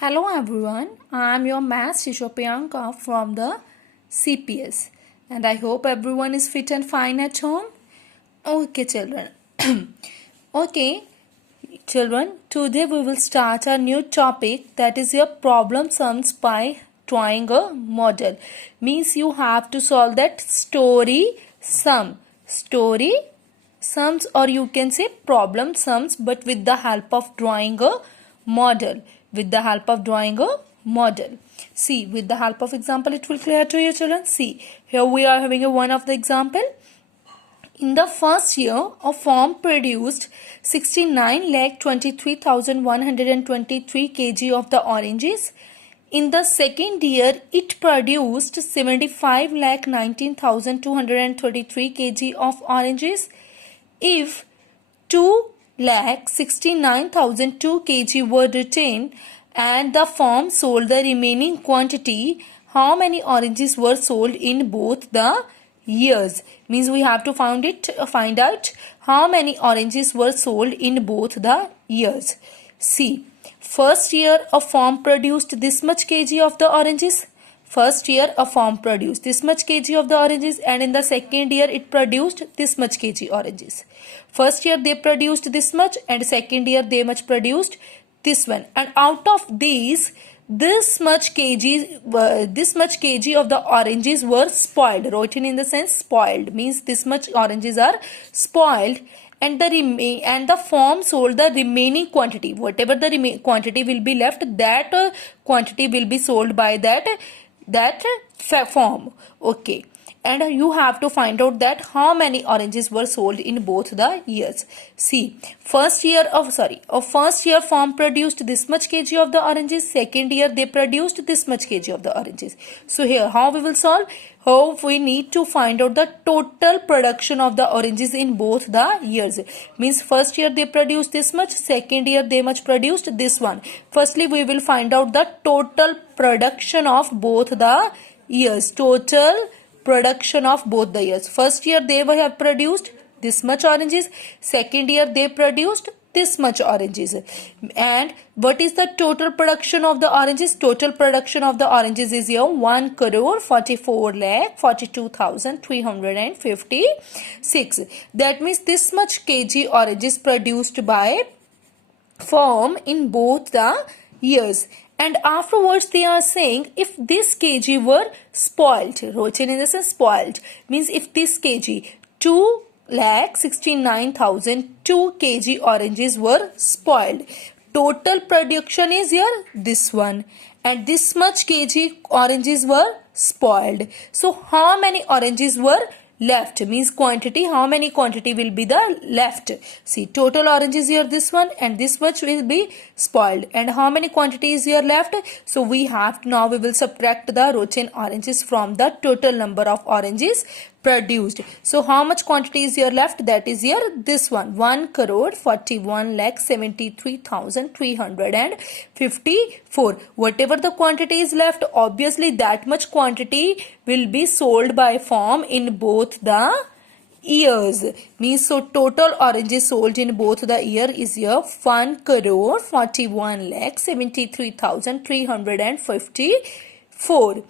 Hello everyone, I am your maths teacher Priyanka from the CPS and I hope everyone is fit and fine at home. Okay children. Okay children, today we will start a new topic, that is your problem sums by drawing a model. Means you have to solve that story sums, or you can say problem sums, but with the help of drawing a model. See, with the help of example it will clear to you children. See, here we are having a one of the example. In the first year, a farm produced 69,23,123 kg of the oranges. In the second year, it produced 75,19,233 kg of oranges. If 2,69,002 kg were retained and the farm sold the remaining quantity, how many oranges were sold in both the years? Means we have to find out how many oranges were sold in both the years. See, first year a farm produced this much kg of the oranges. First year a farm produced this much kg of the oranges, and in the second year it produced this much kg oranges. First year they produced this much, and second year they much produced this one. And out of these, this much kg of the oranges were spoiled. Written in the sense spoiled means this much oranges are spoiled, and the farm sold the remaining quantity. Whatever the quantity will be left, that quantity will be sold by that farm. Okay, and you have to find out that how many oranges were sold in both the years. See, first year farm produced this much kg of the oranges. Second year they produced this much kg of the oranges. So here how we will solve? How we need to find out the total production of the oranges in both the years. Means first year they produced this much, second year they much produced this one. Firstly we will find out the total production of both the years. Total production of both the years. First year they have produced this much oranges, second year they produced this much oranges. And what is the total production of the oranges? Total production of the oranges is here 1,44,42,356. That means this much kg oranges produced by farm in both the years. And afterwards they are saying if this kg were spoiled. Written in the sense spoiled means if this kg 2,69,002 kg oranges were spoiled. Total production is here this one, and this much kg oranges were spoiled. So how many oranges were left? Means quantity, how many quantity will be the left? See, total oranges here this one, and this much will be spoiled, and how many quantity is here left? So we have to, now we will subtract the rotten oranges from the total number of oranges produced. So how much quantity is here left? That is here this one, 1,41,73,354. Whatever the quantity is left, obviously that much quantity will be sold by farm in both the years. Means so total oranges sold in both the year is here 1,41,73,354.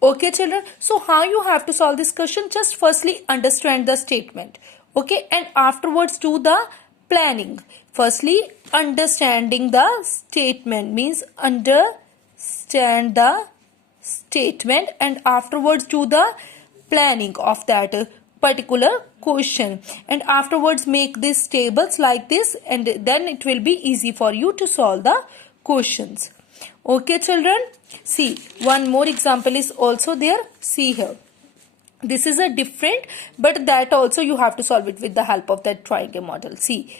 Okay children, so how you have to solve this question? Just firstly understand the statement, okay, and afterwards do the planning. Firstly understanding the statement means understand the statement, and afterwards do the planning of that particular question, and afterwards make these tables like this, and then it will be easy for you to solve the questions. Okay children, see one more example is also there. See here, this is a different, but that also you have to solve it with the help of that triangle model. See,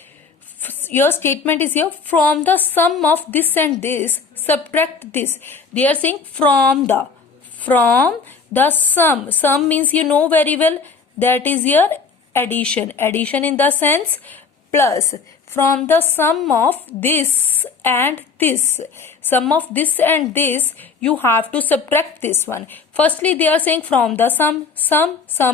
your statement is here, from the sum of this and this subtract this. They are saying from the sum means you know very well, that is your addition in the sense plus. from the sum of this and this. Sum of this and this, you have to subtract this one. Firstly, they are saying from the sum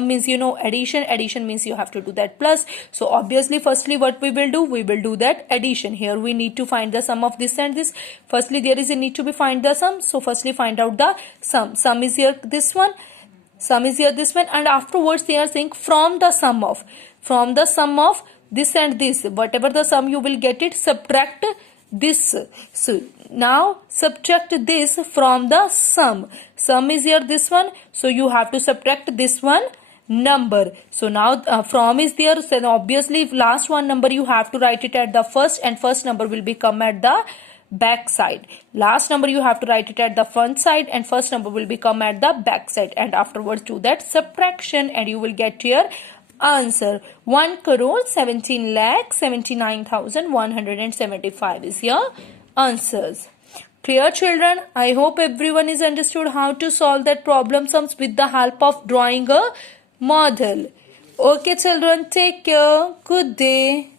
means addition. Addition means you have to do that plus. So obviously, firstly, what we will do? We will do that addition. Here we need to find the sum of this and this. Firstly, there is a need to be find the sum. So firstly, find out the sum. Sum is here this one. Sum is here this one, and afterwards they are saying from the sum of this and this, whatever the sum you will get it, subtract this. So now subtract this from the sum. Sum is here this one, so you have to subtract this one number. So now from is there, so obviously last one number you have to write it at the first, and first number will become at the back side. Last number you have to write it at the front side, and first number will become at the back side, and afterwards do that subtraction and you will get your answer. 1,17,79,175 is your answers. Clear, children? I hope everyone is understood how to solve that problem sums with the help of drawing a model. Okay children, take care. Good day.